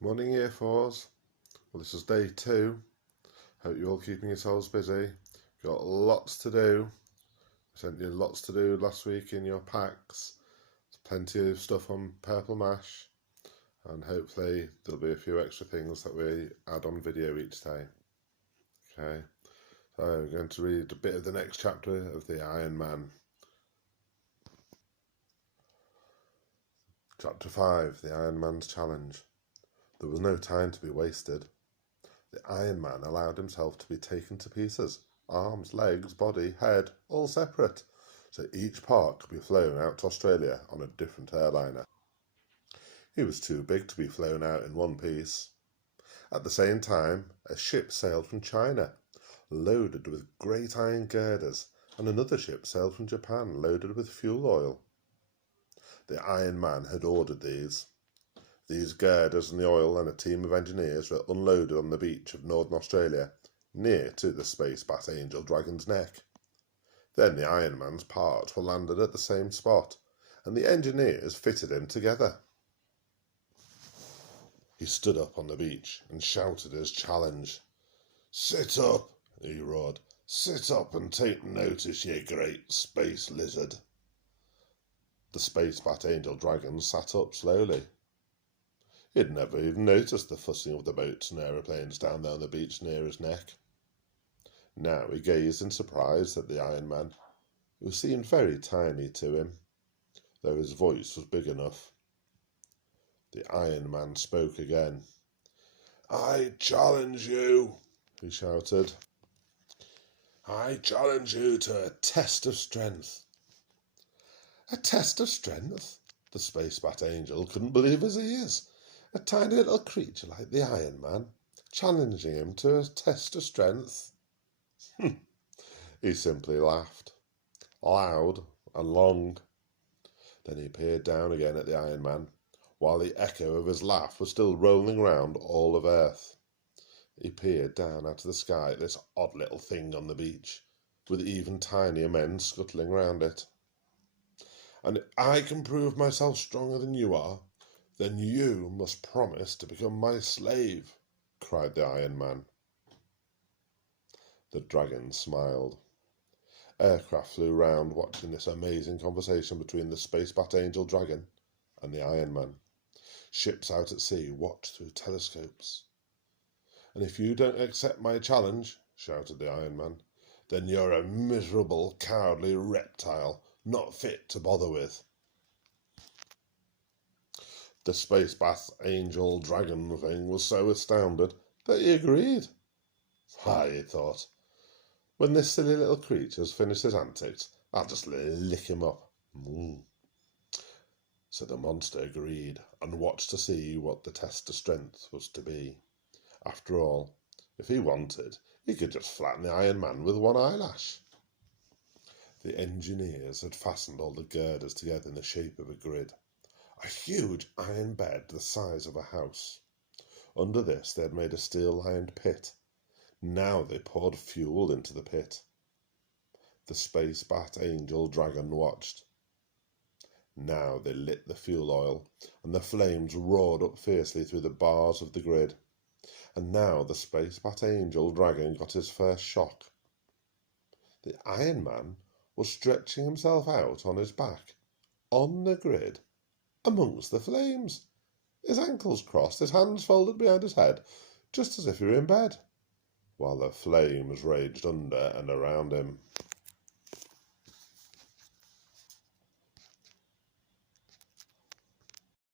Morning Year 4s. Well, this is day 2. Hope you're all keeping yourselves busy. Got lots to do. Sent you lots to do last week in your packs. There's plenty of stuff on Purple Mash. And hopefully there'll be a few extra things that we add on video each day. Okay, so I'm going to read a bit of the next chapter of the Iron Man. Chapter 5, the Iron Man's Challenge. There was no time to be wasted. The Iron Man allowed himself to be taken to pieces, arms, legs, body, head, all separate, so each part could be flown out to Australia on a different airliner. He was too big to be flown out in one piece. At the same time, a ship sailed from China, loaded with great iron girders, and another ship sailed from Japan, loaded with fuel oil. The Iron Man had ordered these. These girders and the oil and a team of engineers were unloaded on the beach of Northern Australia, near to the Space Bat Angel Dragon's neck. Then the Iron Man's parts were landed at the same spot, and the engineers fitted him together. He stood up on the beach and shouted his challenge. "Sit up," he roared. "Sit up and take notice, ye great space lizard." The Space Bat Angel Dragon sat up slowly. He had never even noticed the fussing of the boats and aeroplanes down there on the beach near his neck. Now he gazed in surprise at the Iron Man, who seemed very tiny to him, though his voice was big enough. The Iron Man spoke again. "I challenge you," he shouted. "I challenge you to a test of strength." A test of strength? The Space Bat Angel couldn't believe his ears. A tiny little creature like the Iron Man, challenging him to a test of strength. He simply laughed, loud and long. Then he peered down again at the Iron Man, while the echo of his laugh was still rolling round all of Earth. He peered down out of the sky at this odd little thing on the beach, with even tinier men scuttling round it. "And if I can prove myself stronger than you are, then you must promise to become my slave," cried the Iron Man. The dragon smiled. Aircraft flew round watching this amazing conversation between the Space Bat Angel Dragon and the Iron Man. Ships out at sea watched through telescopes. "And if you don't accept my challenge," shouted the Iron Man, "then you're a miserable, cowardly reptile, not fit to bother with." The Space Bat Angel Dragon thing was so astounded that he agreed. He thought, when this silly little creature's finished his antics, I'll just lick him up. So the monster agreed and watched to see what the test of strength was to be. After all, if he wanted, he could just flatten the Iron Man with one eyelash. The engineers had fastened all the girders together in the shape of a grid. A huge iron bed the size of a house. Under this they had made a steel-lined pit. Now they poured fuel into the pit. The Space Bat Angel Dragon watched. Now they lit the fuel oil, and the flames roared up fiercely through the bars of the grid. And now the Space Bat Angel Dragon got his first shock. The Iron Man was stretching himself out on his back, on the grid, amongst the flames, his ankles crossed, his hands folded behind his head, just as if he were in bed, while the flames raged under and around him.